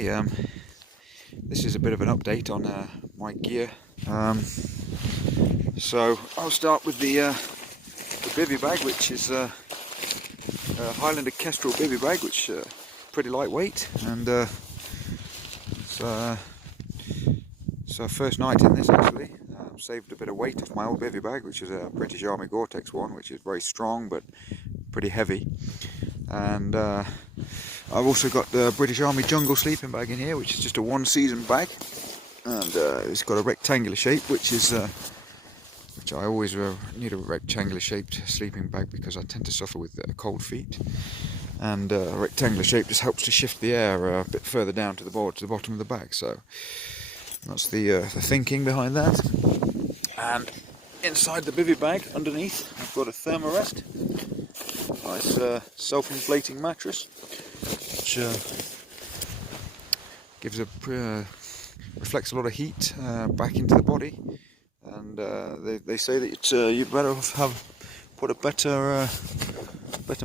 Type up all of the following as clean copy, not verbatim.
Okay, this is a bit of an update on my gear. So I'll start with the bivvy bag, which is a Highlander Kestrel bivvy bag, which is pretty lightweight, and so first night in this actually. Saved a bit of weight off my old bivvy bag, which is a British Army Gore-Tex one, which is very strong but pretty heavy. And I've also got the British Army Jungle sleeping bag in here, which is just a one-season bag, and it's got a rectangular shape, which I always need a rectangular shaped sleeping bag because I tend to suffer with cold feet, and a rectangular shape just helps to shift the air a bit further down to the bottom of the bag. So that's the thinking behind that. And inside the bivvy bag, underneath, I've got a thermarest, nice self-inflating mattress, which reflects a lot of heat back into the body. And they say that you better put a better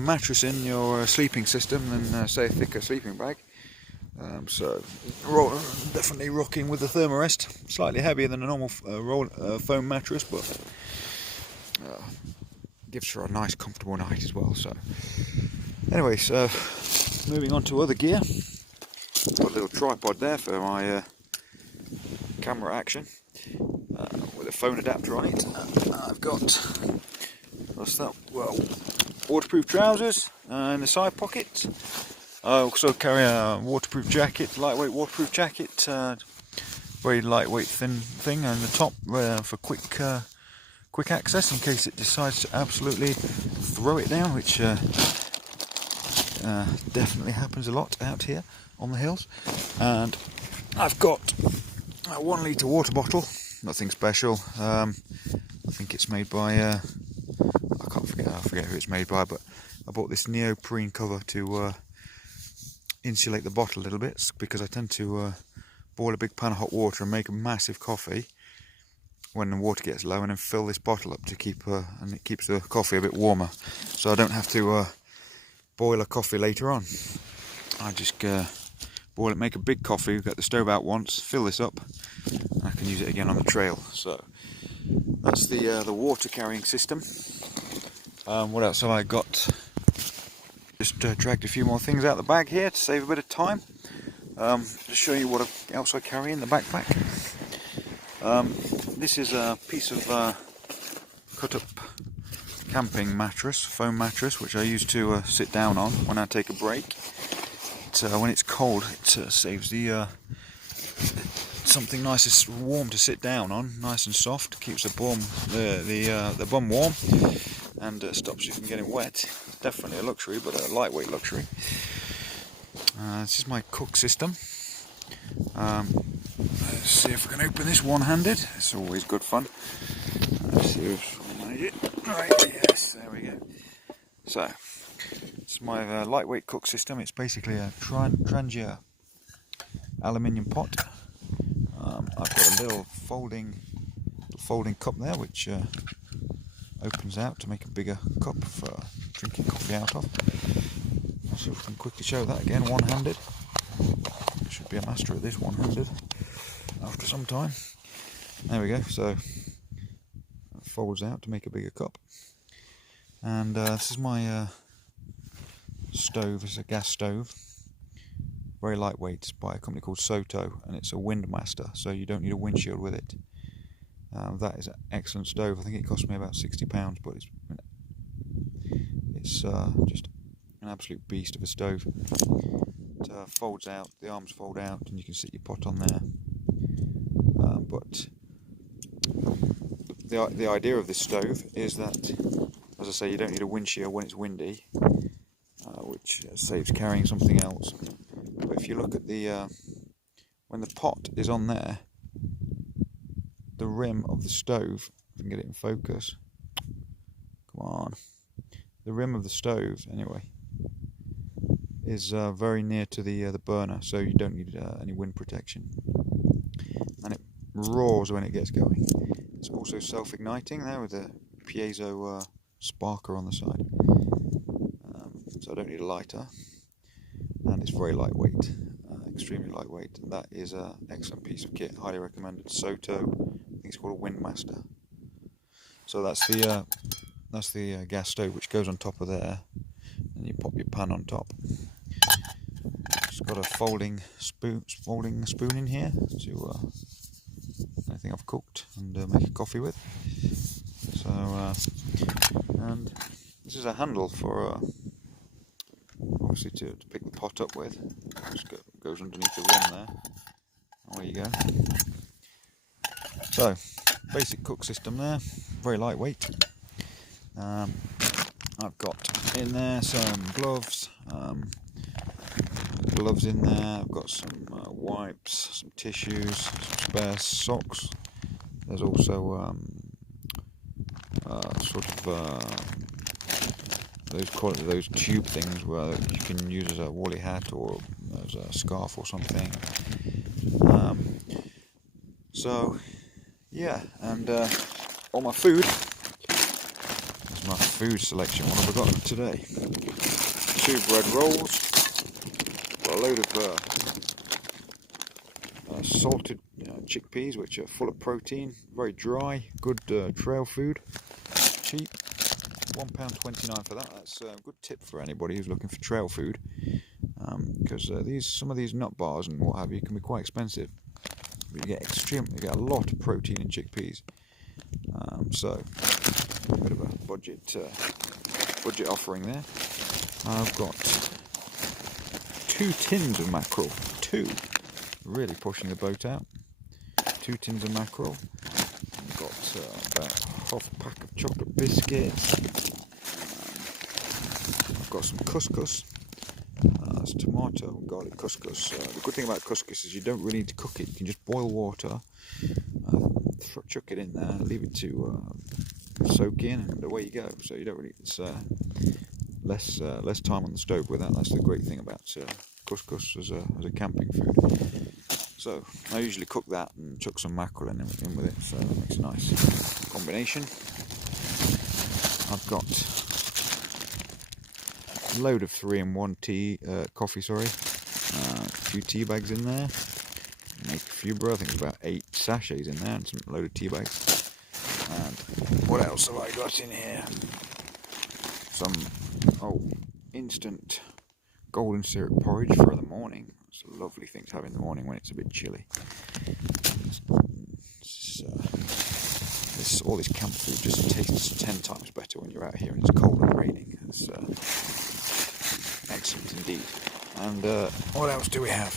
mattress in your sleeping system than say a thicker sleeping bag. So definitely rocking with the thermarest. Slightly heavier than a normal foam mattress, but gives her a nice comfortable night as well. So anyway, so moving on to other gear. Got a little tripod there for my camera action with a phone adapter on it. I've got, what's that? Well, waterproof trousers in the side pocket. I also carry a waterproof jacket, lightweight waterproof jacket, very lightweight thin thing on the top for quick access in case it decides to absolutely throw it down, which definitely happens a lot out here on the hills. And I've got a 1 litre water bottle, nothing special. I think it's made by, I forget who it's made by, but I bought this neoprene cover to insulate the bottle a little bit, because I tend to boil a big pan of hot water and make a massive coffee when the water gets low, and then fill this bottle up to keep and it keeps the coffee a bit warmer, so I don't have to boil a coffee later on. I just boil it, make a big coffee, get the stove out once, fill this up, and I can use it again on the trail. So that's the water carrying system. What else have I got? Just dragged a few more things out of the bag here to save a bit of time. To show you what else I carry in the backpack. This is a piece of cut up camping mattress, foam mattress, which I use to sit down on when I take a break. When it's cold, it saves the something nice and warm to sit down on, nice and soft, keeps the bum warm, and stops you from getting wet. It's definitely a luxury, but a lightweight luxury. This is my cook system. Let's see if we can open this one-handed. It's always good fun. Let's see if I can manage it. Right, yes, there we go. So, it's my lightweight cook system. It's basically a Trangia aluminium pot. I've got a little folding cup there, which opens out to make a bigger cup for drinking coffee out of. So we can quickly show that again, one-handed. Should be a master at this one-handed after some time. There we go. So it folds out to make a bigger cup. And this is my stove. It's a gas stove, very lightweight. It's by a company called Soto, and it's a Windmaster, so you don't need a windshield with it. That is an excellent stove. I think it cost me about £60, but it's just an absolute beast of a stove. It folds out, the arms fold out, and you can sit your pot on there. But the idea of this stove is that, as I say, you don't need a windshield when it's windy, which saves carrying something else. But if you look at when the pot is on there, the rim of the stove, if I can get it in focus, come on, the rim of the stove anyway, is very near to the burner, so you don't need any wind protection, and it roars when it gets going. It's also self-igniting there with a piezo sparker on the side, so I don't need a lighter, and it's very lightweight. extremely lightweight, and that is an excellent piece of kit, highly recommended. Soto, I think it's called a Windmaster. So that's the gas stove which goes on top of there, and you pop your pan on top. It's got a folding spoon in here to anything I've cooked and make a coffee with. So and this is a handle for obviously to pick the pot up with. Just goes underneath the rim there. There you go. So basic cook system there, very lightweight. I've got in there some gloves in there. I've got some wipes, some tissues, some spare socks. There's also those tube things where you can use as a woolly hat or as a scarf or something. So yeah, and all my food. That's my food selection. What have I got today? 2 bread rolls. Got a load of salted chickpeas, which are full of protein, very dry, good trail food, cheap. £1.29 for that. That's a good tip for anybody who's looking for trail food, because some of these nut bars and what have you can be quite expensive. You get a lot of protein in chickpeas. So a bit of a budget offering there. I've got 2 tins of mackerel. 2, really pushing the boat out. 2 tins of mackerel. I've got about half a pack of chocolate biscuits. I've got some couscous. That's tomato and garlic couscous. The good thing about couscous is you don't really need to cook it. You can just boil water, chuck it in there, leave it to soak in, and away you go. So you don't really, it's less time on the stove with that. That's the great thing about couscous as a camping food. So I usually cook that and chuck some mackerel in with it, so that makes a nice combination. I've got a load of 3-in-1 coffee, a few tea bags in there. Make a few brew. I think there's about 8 sachets in there and some load of tea bags. And what else have I got in here? Some instant golden syrup porridge for the morning. It's a lovely thing to have in the morning when it's a bit chilly. All this camp food just tastes 10 times better when you're out here and it's cold and raining. It's excellent indeed. And what else do we have?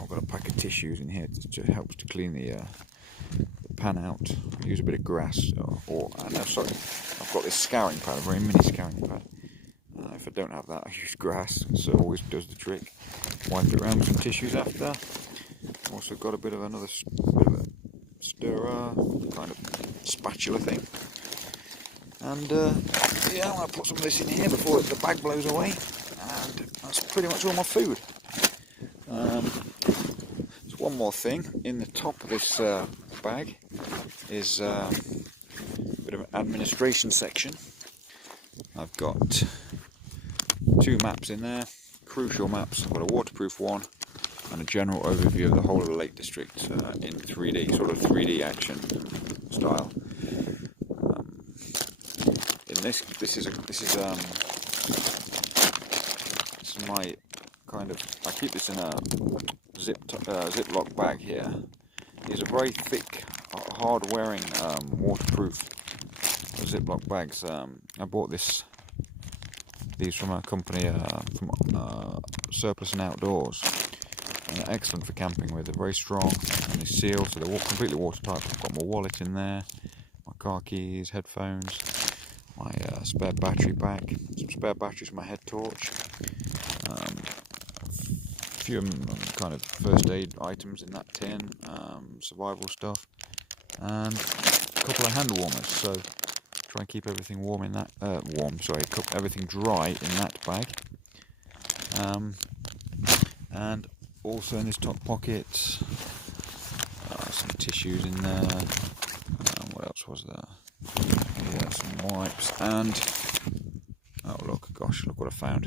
I've got a pack of tissues in here that helps to clean the pan out. Use a bit of grass I've got this scouring pad, a very mini scouring pad. If I don't have that, I use grass, so it always does the trick. Wipe it around with some tissues after. Also got a bit of a stirrer, kind of spatula thing. And I'm going to put some of this in here before the bag blows away. And that's pretty much all my food. There's one more thing. In the top of this bag is a bit of an administration section. I've got 2 maps in there, crucial maps. I've got a waterproof one and a general overview of the whole of the Lake District in 3D, sort of 3D action style. This is my kind of. I keep this in a Ziploc bag here. These are very thick, hard-wearing, waterproof Ziploc bags. I bought these from a company from Surplus and Outdoors. And they're excellent for camping with. They're very strong and they seal, so they're completely watertight. I've got my wallet in there, my car keys, headphones, my spare battery pack, some spare batteries for my head torch, a few kind of first aid items in that tin, survival stuff, and a couple of hand warmers. So try and keep everything warm in that. Keep everything dry in that bag. And also in this top pocket, some tissues in there. What else was there? Yeah, some wipes and look what I found.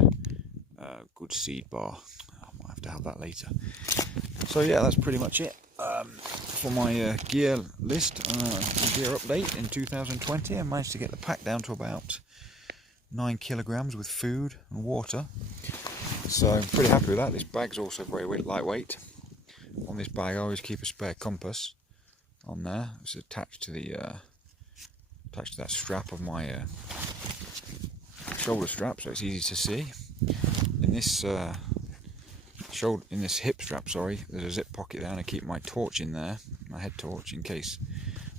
Good seed bar. have to have that later. So yeah, that's pretty much it for my gear list, gear update in 2020. I managed to get the pack down to about 9 kilograms with food and water. So I'm pretty happy with that. This bag's also very lightweight. On this bag I always keep a spare compass on there. It's attached to the attached to that strap of my shoulder strap, so it's easy to see. In this hip strap, sorry, there's a zip pocket there, and I keep my torch in there, my head torch, in case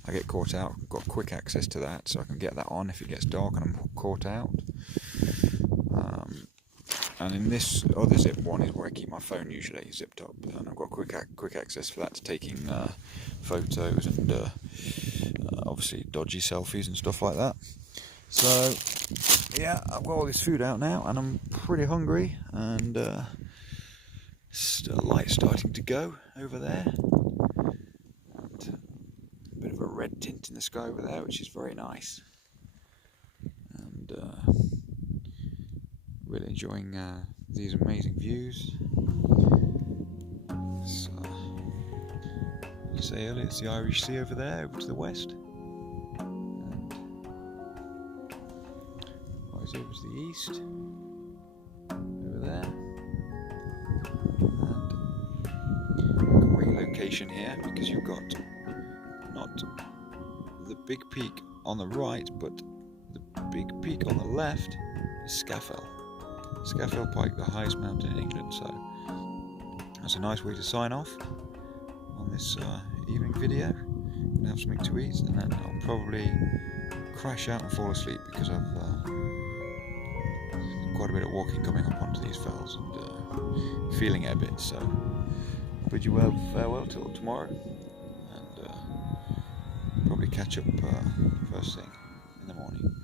I get caught out. I've got quick access to that, so I can get that on if it gets dark and I'm caught out. And in this other zip one is where I keep my phone usually zipped up, and I've got quick access for that to taking photos and obviously dodgy selfies and stuff like that. So yeah, I've got all this food out now, and I'm pretty hungry, and the light's starting to go over there, and a bit of a red tint in the sky over there, which is very nice, and really enjoying these amazing views. So, as I say earlier, it's the Irish Sea over there, over to the west, and over to the east, over there, and great location here, because you've got not the big peak on the right, but the big peak on the left is Scafell Pike, the highest mountain in England. So that's a nice way to sign off on this evening video, and have something to eat, and then I'll probably crash out and fall asleep, because I've quite a bit of walking coming up onto these fells, and feeling it a bit. So I'll bid you farewell till tomorrow, and probably catch up first thing in the morning.